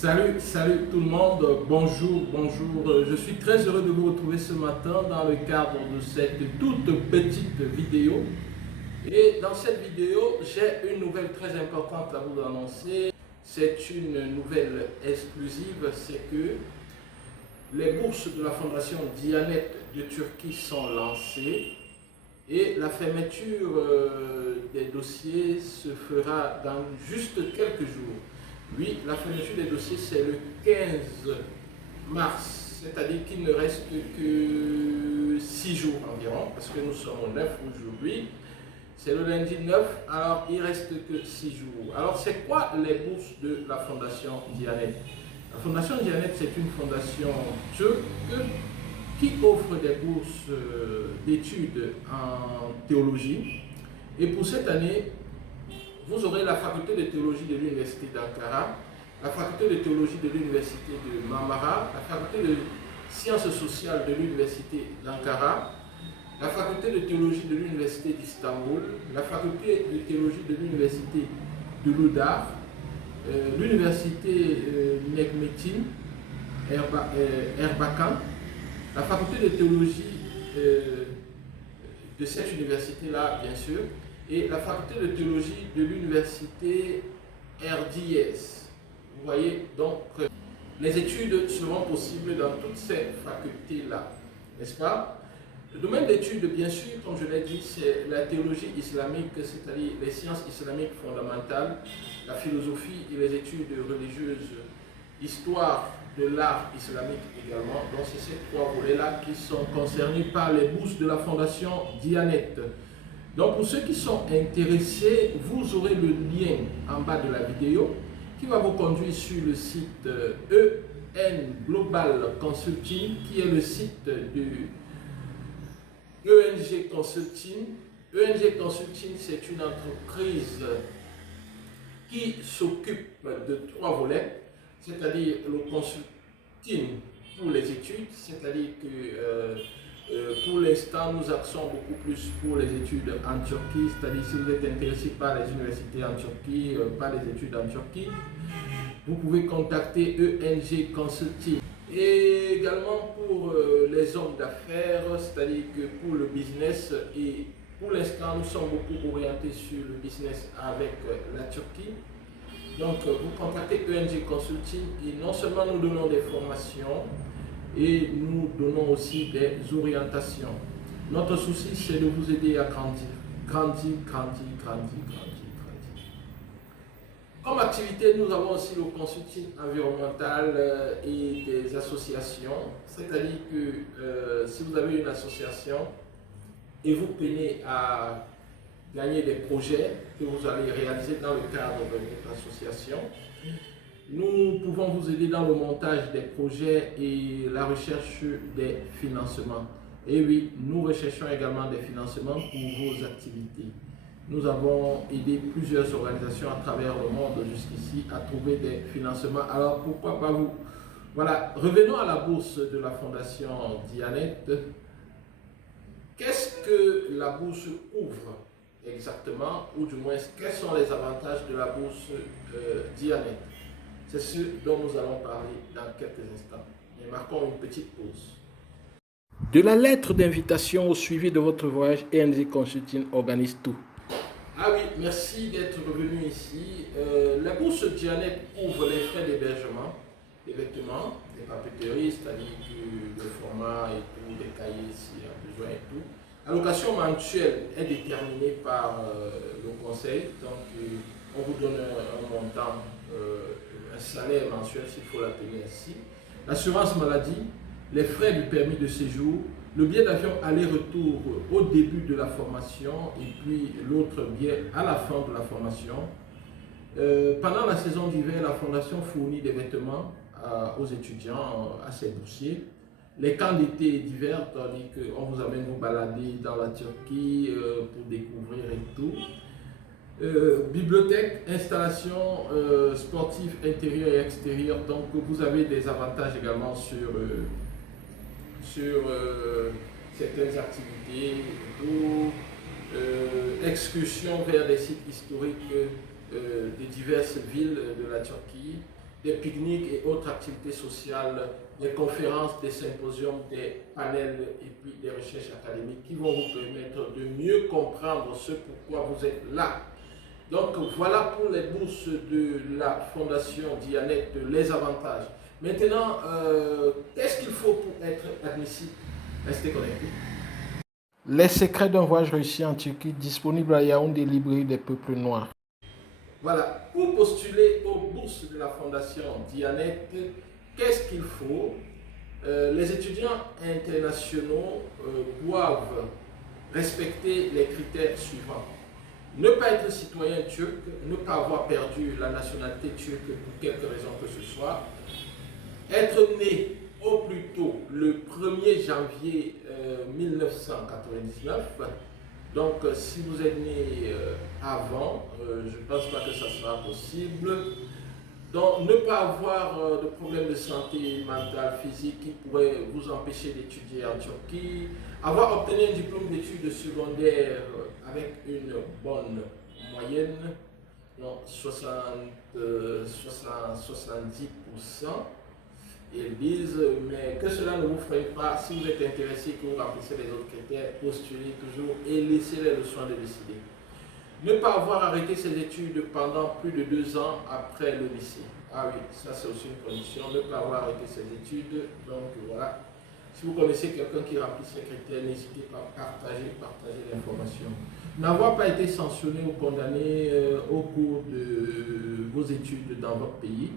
Salut tout le monde, bonjour. Je suis très heureux de vous retrouver ce matin dans le cadre de cette toute petite vidéo. Et dans cette vidéo, j'ai une nouvelle très importante à vous annoncer. C'est une nouvelle exclusive, c'est que les bourses de la Fondation Diyanet de Turquie sont lancées et la fermeture des dossiers se fera dans juste quelques jours. Oui, la fermeture des dossiers, c'est le 15 mars, c'est-à-dire qu'il ne reste que 6 jours environ, parce que nous sommes au 9 aujourd'hui. C'est le lundi 9, alors il ne reste que 6 jours. Alors, c'est quoi les bourses de la Fondation Diyanet? La Fondation Diyanet, c'est une fondation turque qui offre des bourses d'études en théologie. Et pour cette année, vous aurez la faculté de théologie de l'Université d'Ankara, la faculté de théologie de l'Université de Marmara, la faculté de sciences sociales de l'Université d'Ankara, la faculté de théologie de l'Université d'Istanbul, la faculté de théologie de l'Université de Loudar, l'Université Necmettin, Erbakan, la faculté de théologie de cette université-là, bien sûr, et la faculté de théologie de l'université RDS. Vous voyez, donc, les études seront possibles dans toutes ces facultés-là, n'est-ce pas? Le domaine d'études, bien sûr, comme je l'ai dit, c'est la théologie islamique, c'est-à-dire les sciences islamiques fondamentales, la philosophie et les études religieuses, l'histoire de l'art islamique également. Donc, c'est ces trois volets-là qui sont concernés par les bourses de la Fondation Diyanet. Donc, pour ceux qui sont intéressés, vous aurez le lien en bas de la vidéo qui va vous conduire sur le site EN Global Consulting, qui est le site de ENG Consulting. ENG Consulting, c'est une entreprise qui s'occupe de trois volets, c'est-à-dire le consulting pour les études, c'est-à-dire que pour l'instant, nous axons beaucoup plus pour les études en Turquie, c'est-à-dire si vous êtes intéressé par les universités en Turquie, par les études en Turquie, vous pouvez contacter ENG Consulting. Et également pour les hommes d'affaires, c'est-à-dire que pour le business, et pour l'instant, nous sommes beaucoup orientés sur le business avec la Turquie. Donc, vous contactez ENG Consulting et non seulement nous donnons des formations, et nous donnons aussi des orientations. Notre souci, c'est de vous aider à grandir. Grandir. Comme activité, nous avons aussi le consulting environnemental et des associations. C'est-à-dire que si vous avez une association et vous peinez à gagner des projets que vous allez réaliser dans le cadre de votre association, nous pouvons vous aider dans le montage des projets et la recherche des financements. Et oui, nous recherchons également des financements pour vos activités. Nous avons aidé plusieurs organisations à travers le monde jusqu'ici à trouver des financements. Alors pourquoi pas vous? Voilà, revenons à la bourse de la Fondation Diyanet. Qu'est-ce que la bourse ouvre exactement, ou du moins quels sont les avantages de la bourse Diyanet? C'est ce dont nous allons parler dans quelques instants. Et marquons une petite pause. De la lettre d'invitation au suivi de votre voyage, ENG Consulting organise tout. Ah oui, merci d'être revenu ici. La bourse Diyanet ouvre les frais d'hébergement, des vêtements, des papeteries, c'est-à-dire le format et tout, des cahiers s'il y a besoin et tout. L'allocation mensuelle est déterminée par le conseil, donc on vous donne un montant, un salaire mensuel s'il faut l'appeler ainsi. L'assurance maladie, les frais du permis de séjour, le billet d'avion aller-retour au début de la formation et puis l'autre billet à la fin de la formation. Pendant la saison d'hiver, la Fondation fournit des vêtements aux étudiants, à ses boursiers. Les camps d'été et d'hiver, tandis qu'on vous amène vous balader dans la Turquie pour découvrir et tout. Bibliothèque, installation sportive intérieure et extérieure, donc vous avez des avantages également sur certaines activités, ou excursions vers des sites historiques de diverses villes de la Turquie. des pique-niques et autres activités sociales, des conférences, des symposiums, des panels et puis des recherches académiques qui vont vous permettre de mieux comprendre ce pourquoi vous êtes là. Donc voilà pour les bourses de la Fondation Dianet, les avantages. Maintenant, qu'est-ce qu'il faut pour être admissible? Restez connectés. Les secrets d'un voyage réussi en Turquie, disponible à Yaoundé, librairie des peuples noirs. Voilà, pour postuler aux bourses de la Fondation Dianet, qu'est-ce qu'il faut? Les étudiants internationaux doivent respecter les critères suivants. Ne pas être citoyen turc, ne pas avoir perdu la nationalité turque pour quelque raison que ce soit, être né au plus tôt le 1er janvier 1999. Donc, si vous êtes né avant, je ne pense pas que ça sera possible. Donc, ne pas avoir de problème de santé mentale, physique qui pourrait vous empêcher d'étudier en Turquie. Avoir obtenu un diplôme d'études secondaires avec une bonne moyenne, donc 70%. Ils disent, mais que cela ne vous freine pas. Si vous êtes intéressé, que vous remplissez les autres critères, postulez toujours et laissez-les le soin de décider. Ne pas avoir arrêté ses études pendant plus de 2 ans après le lycée. Ah oui, ça c'est aussi une condition. Ne pas avoir arrêté ses études. Donc voilà. Si vous connaissez quelqu'un qui remplit ces critères, n'hésitez pas à partager l'information. N'avoir pas été sanctionné ou condamné au cours de vos études dans votre pays.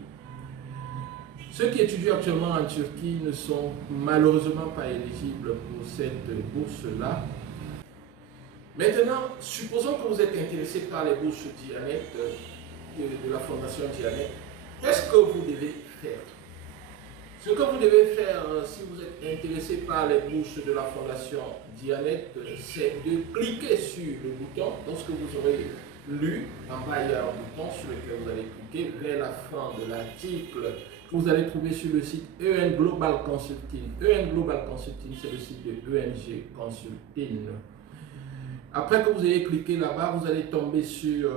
Ceux qui étudient actuellement en Turquie ne sont malheureusement pas éligibles pour cette bourse-là. Maintenant, supposons que vous êtes intéressé par les bourses Dianet, de la Fondation Dianet. Qu'est-ce que vous devez faire? Ce que vous devez faire si vous êtes intéressé par les bourses de la Fondation Dianet, c'est de cliquer sur le bouton. Lorsque vous aurez lu, en bas il y a un bouton sur lequel vous allez cliquer vers la fin de l'article que vous allez trouver sur le site EN Global Consulting. EN Global Consulting, c'est le site de ENG Consulting. Après que vous ayez cliqué là-bas, vous allez tomber sur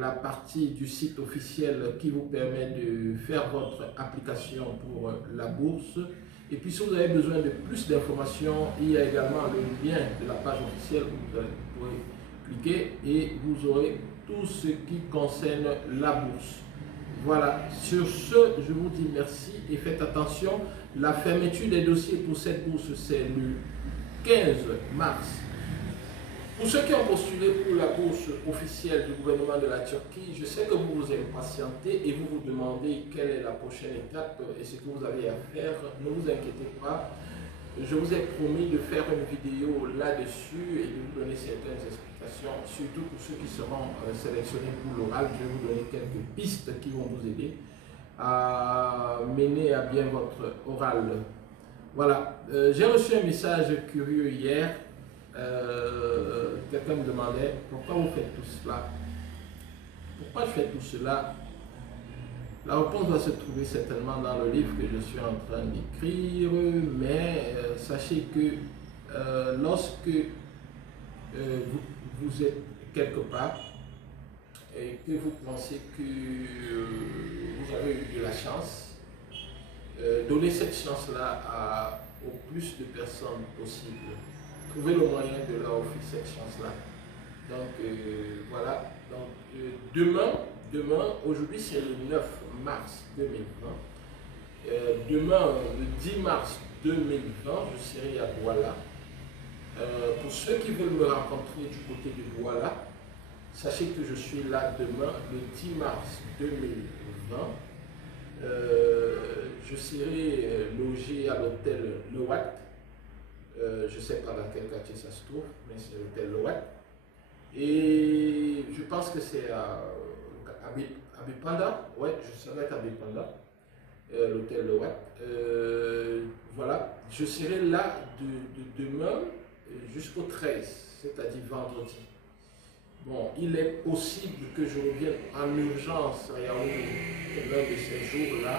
la partie du site officiel qui vous permet de faire votre application pour la bourse. Et puis si vous avez besoin de plus d'informations, il y a également le lien de la page officielle où vous pourrez cliquer et vous aurez tout ce qui concerne la bourse. Voilà, sur ce, je vous dis merci et faites attention. La fermeture des dossiers pour cette bourse, c'est le 15 mars. Pour ceux qui ont postulé pour la bourse officielle du gouvernement de la Turquie, je sais que vous vous impatientez et vous vous demandez quelle est la prochaine étape et ce que vous avez à faire. Ne vous inquiétez pas, je vous ai promis de faire une vidéo là-dessus et de vous donner certaines explications, surtout pour ceux qui seront sélectionnés pour l'oral. Je vais vous donner quelques pistes qui vont vous aider à mener à bien votre oral. Voilà, j'ai reçu un message curieux hier. Quelqu'un me demandait pourquoi vous faites tout cela. Pourquoi je fais tout cela? La réponse va se trouver certainement dans le livre que je suis en train d'écrire, mais sachez que lorsque vous êtes quelque part et que vous pensez que vous avez eu de la chance, donnez cette chance-là au plus de personnes possible. Trouvez le moyen de leur offrir cette chance-là. Donc voilà. Donc demain, aujourd'hui c'est le 9 mars 2020. Demain, le 10 mars 2020, je serai à Douala. Pour ceux qui veulent me rencontrer du côté de Douala, sachez que je suis là demain, le 10 mars 2020. Je serai logé à l'hôtel Le Watt. Je ne sais pas dans quel quartier ça se trouve, mais c'est l'hôtel Le Watt. Et je pense que c'est à Bipanda. Ouais, ça va être à Bipanda, l'hôtel Le Watt. Voilà, je serai là de demain jusqu'au 13, c'est-à-dire vendredi. Bon, il est possible que je revienne en urgence à Yaoundé l'un de ces jours-là,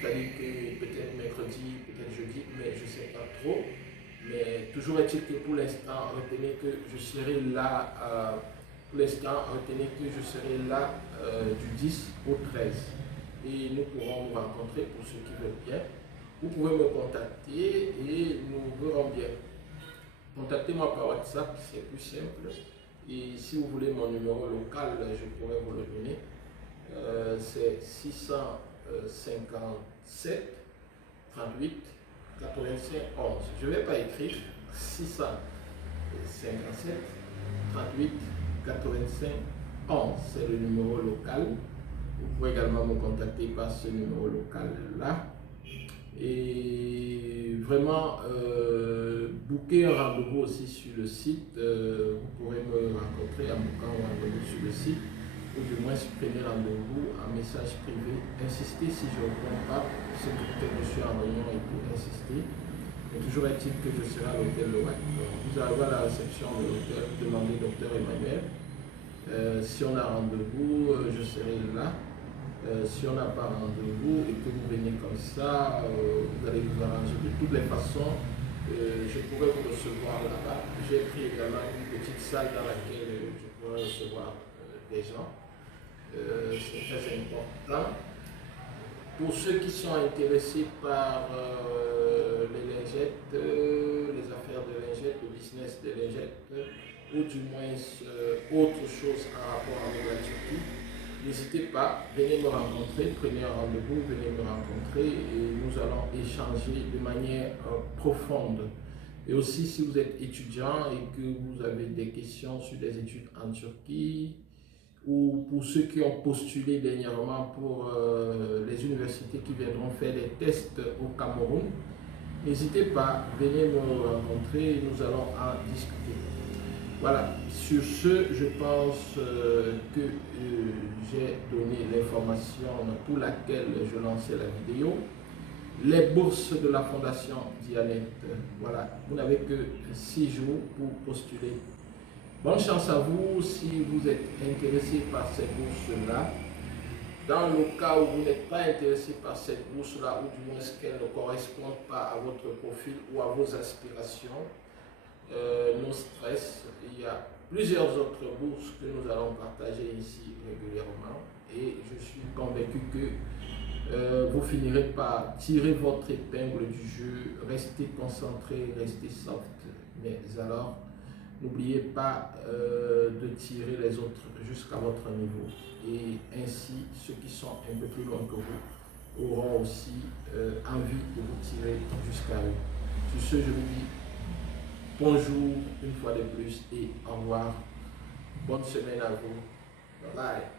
c'est-à-dire que peut-être mercredi, peut-être jeudi, mais je ne sais pas trop. Mais toujours est-il que pour l'instant, retenez que je serai là, du 10 au 13. et nous pourrons nous rencontrer pour ceux qui veulent bien. Vous pouvez me contacter et nous verrons bien. Contactez-moi par WhatsApp, c'est plus simple. Et si vous voulez mon numéro local, je pourrais vous le donner. C'est 657 38 85 11. Je ne vais pas écrire 657 38 85 11. C'est le numéro local. Vous pouvez également me contacter par ce numéro local là. Et vraiment, booker un rendez-vous aussi sur le site. Vous pourrez me rencontrer en bookant un rendez-vous sur le site, ou du moins prenez rendez-vous en message privé. Insistez si je ne réponds pas, c'est que peut-être je suis en réunion et pour insister. Mais toujours est-il que je serai à l'hôtel Le Wac. Vous arrivez à la réception de l'hôtel, vous demandez Dr Emmanuel. Si on a rendez-vous, je serai là. Si on n'a pas rendez-vous et que vous venez comme ça, vous allez vous arranger. De toutes les façons, je pourrais vous recevoir là-bas. J'ai pris également une petite salle dans laquelle je pourrais recevoir des gens. C'est très important. Pour ceux qui sont intéressés par les lingettes, les affaires de lingettes, le business des lingettes, ou du moins autre chose en rapport avec la Turquie, n'hésitez pas, venez me rencontrer, prenez un rendez-vous, venez me rencontrer et nous allons échanger de manière profonde. Et aussi, si vous êtes étudiant et que vous avez des questions sur des études en Turquie, ou pour ceux qui ont postulé dernièrement pour les universités qui viendront faire des tests au Cameroun, n'hésitez pas, venez me rencontrer et nous allons en discuter. Voilà, sur ce, je pense que j'ai donné l'information pour laquelle je lançais la vidéo. Les bourses de la Fondation Dianette, voilà, vous n'avez que 6 jours pour postuler. Bonne chance à vous si vous êtes intéressé par cette bourse-là. Dans le cas où vous n'êtes pas intéressé par cette bourse-là, ou du moins qu'elle ne correspond pas à votre profil ou à vos aspirations, no stress, il y a plusieurs autres bourses que nous allons partager ici régulièrement et je suis convaincu que vous finirez par tirer votre épingle du jeu. Restez concentré, restez soft, mais alors n'oubliez pas de tirer les autres jusqu'à votre niveau et ainsi ceux qui sont un peu plus loin que vous auront aussi envie de vous tirer jusqu'à eux. Sur ce, je vous dis bonjour une fois de plus et au revoir. Bonne semaine à vous. Bye bye.